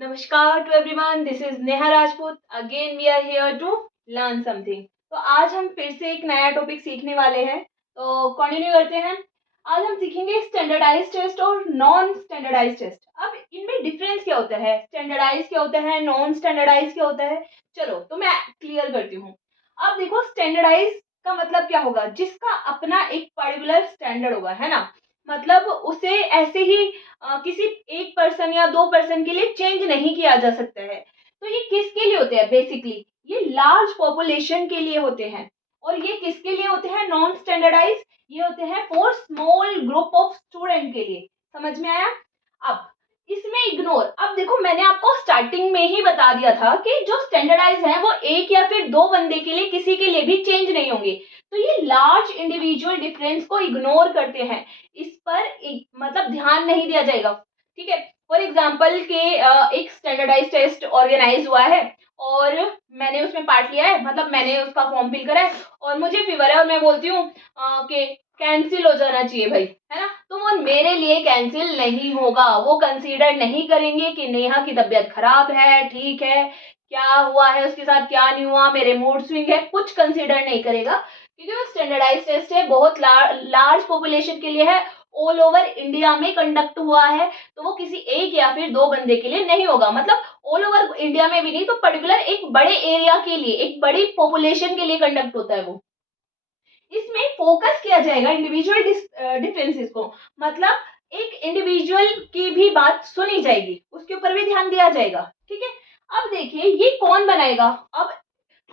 नमस्कार to everyone, this is Neha Rajput. Again we are here to learn something. तो आज हम फिर से एक नया टॉपिक सीखने वाले हैं, तो कंटिन्यू करते हैं। आज हम सीखेंगे स्टैंडर्डाइज टेस्ट और नॉन स्टैंडर्डाइज टेस्ट। अब इनमें डिफरेंस क्या होता है, स्टैंडर्डाइज क्या होता है, नॉन स्टैंडर्डाइज क्या होता है। चलो तो मैं क्लियर करती हूँ। अब देखो, स्टैंडर्डाइज का मतलब क्या होगा, जिसका अपना एक पर्टिकुलर स्टैंडर्ड होगा, है ना। मतलब उसे ऐसे ही किसी एक पर्सन या दो पर्सन के लिए चेंज नहीं किया जा सकता है। तो ये किसके लिए होते हैं, बेसिकली ये लार्ज पॉपुलेशन के लिए होते हैं। और ये किसके लिए होते हैं, नॉन स्टैंडर्डाइज, ये होते हैं for small group of student के लिए। समझ में आया। अब इसमें इग्नोर, अब देखो मैंने आपको स्टार्टिंग में ही बता दिया था कि जो स्टैंडर्डाइज है वो एक या फिर दो बंदे के लिए, किसी के लिए भी चेंज नहीं होंगे। तो ये लार्ज इंडिविजुअल डिफरेंस को इग्नोर करते हैं, इस पर मतलब ध्यान नहीं दिया जाएगा। ठीक है। फॉर एग्जाम्पल के एक स्टैंडर्डाइज टेस्ट ऑर्गेनाइज हुआ है और मैंने उसमें पार्ट लिया है, मतलब मैंने उसका फॉर्म फिल करा है और मुझे फीवर है और मैं बोलती हूँ कि कैंसिल हो जाना चाहिए भाई, है ना। तो वो मेरे लिए कैंसिल नहीं होगा, वो कंसीडर नहीं करेंगे कि नेहा की तबीयत खराब है, ठीक है, क्या हुआ है उसके साथ, क्या नहीं हुआ, मेरे मूड स्विंग है, कुछ कंसीडर नहीं करेगा, क्योंकि वो स्टैंडर्डाइज टेस्ट है, बहुत लार्ज पॉपुलेशन के लिए है, ऑल ओवर इंडिया में कंडक्ट हुआ है। तो वो किसी एक या फिर दो बंदे के लिए नहीं होगा, मतलब ऑल ओवर इंडिया में भी नहीं, तो पर्टिकुलर एक बड़े एरिया के लिए, एक बड़ी पॉपुलेशन के लिए कंडक्ट होता है वो। इसमें फोकस किया जाएगा इंडिविजुअल डिफरेंसेस को, मतलब एक इंडिविजुअल की भी बात सुनी जाएगी, उसके ऊपर भी ध्यान दिया जाएगा। ठीक है। अब देखिए ये कौन बनाएगा। अब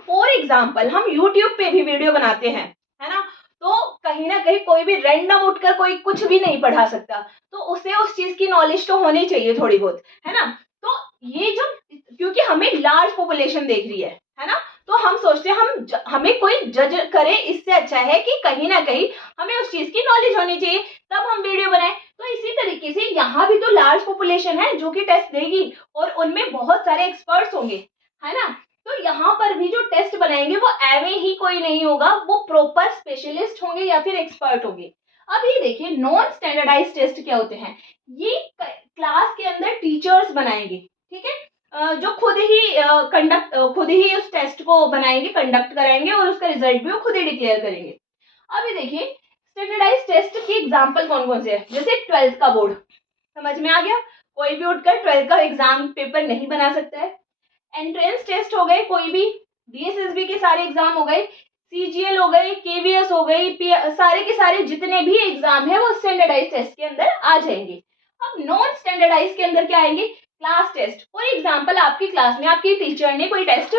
फॉर एग्जाम्पल हम यूट्यूब पे भी वीडियो बनाते हैं, है ना। तो कहीं ना कहीं कोई भी रैंडम उठकर कोई कुछ भी नहीं पढ़ा सकता, तो उसे उस चीज की नॉलेज तो होनी चाहिए थोड़ी बहुत, है ना। तो ये जो, क्योंकि हमें लार्ज पॉपुलेशन देख रही है ना, तो हम सोचते हैं हमें कोई जज करे, इससे अच्छा है कि कहीं ना कहीं हमें उस चीज की नॉलेज होनी चाहिए, तब हम वीडियो बनाएं। तो इसी तरीके से यहाँ भी तो लार्ज पॉपुलेशन है जो कि टेस्ट देगी और उनमें बहुत सारे एक्सपर्ट्स होंगे, है ना। तो यहाँ पर भी जो टेस्ट बनाएंगे वो एवे ही कोई नहीं होगा, वो प्रॉपर स्पेशलिस्ट होंगे या फिर एक्सपर्ट होंगे। अब ये देखिए नॉन स्टैंडर्डाइज टेस्ट क्या होते हैं। ये क्लास के अंदर टीचर्स बनाएंगे, ठीक है, जो खुद ही उस टेस्ट को बनाएंगे, कंडक्ट कराएंगे और उसका रिजल्ट भी वो खुद ही डिक्लेयर करेंगे। अब ये देखिए स्टैंडर्डाइज टेस्ट के एग्जाम्पल कौन कौन से हैं, जैसे 12th का बोर्ड, समझ में आ गया, कोई भी उठकर 12th का एग्जाम पेपर नहीं बना सकता है। एंट्रेंस टेस्ट हो गए, कोई भी डीएसएसबी के सारे एग्जाम हो गए, सीजीएल हो गए, केवीएस हो गई, सारे के सारे जितने भी एग्जाम है वो स्टैंडर्डाइज टेस्ट के अंदर आ जाएंगे। अब नॉन स्टैंडर्डाइज के अंदर क्या आएंगे, क्लास टेस्ट। फॉर एग्जाम्पल आपकी क्लास में आपकी टीचर ने कोई टेस्ट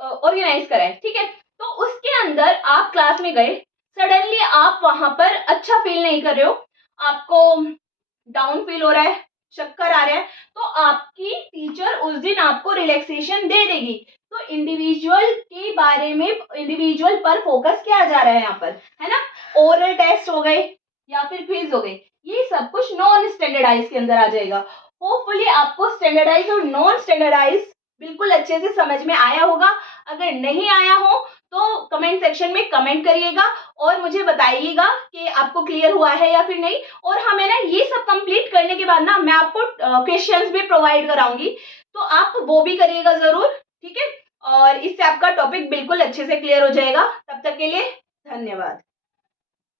ऑर्गेनाइज करा है, ठीक है, तो उसके अंदर आप क्लास में गए, सडनली आप वहां पर अच्छा फील नहीं कर रहे हो, आपको डाउन फील हो रहा है, चक्कर आ रहा है, तो आपकी टीचर उस दिन आपको रिलैक्सेशन दे देगी। तो इंडिविजुअल के बारे में, इंडिविजुअल पर फोकस किया जा रहा है यहाँ पर, है ना। ओरल टेस्ट हो गए या फिर क्विज हो गए, ये सब कुछ नॉन स्टैंडर्डाइज के अंदर आ जाएगा। होपफुली आपको स्टैंडर्डाइज और नॉन स्टैंडर्डाइज बिल्कुल अच्छे से समझ में आया होगा। अगर नहीं आया हो तो कमेंट सेक्शन में कमेंट करिएगा और मुझे बताइएगा कि आपको क्लियर हुआ है या फिर नहीं। और हमें ना ये सब कंप्लीट करने के बाद ना मैं आपको क्वेश्चंस भी प्रोवाइड कराऊंगी, तो आप वो भी करिएगा जरूर, ठीक है। और इससे आपका टॉपिक बिल्कुल अच्छे से क्लियर हो जाएगा। तब तक के लिए धन्यवाद।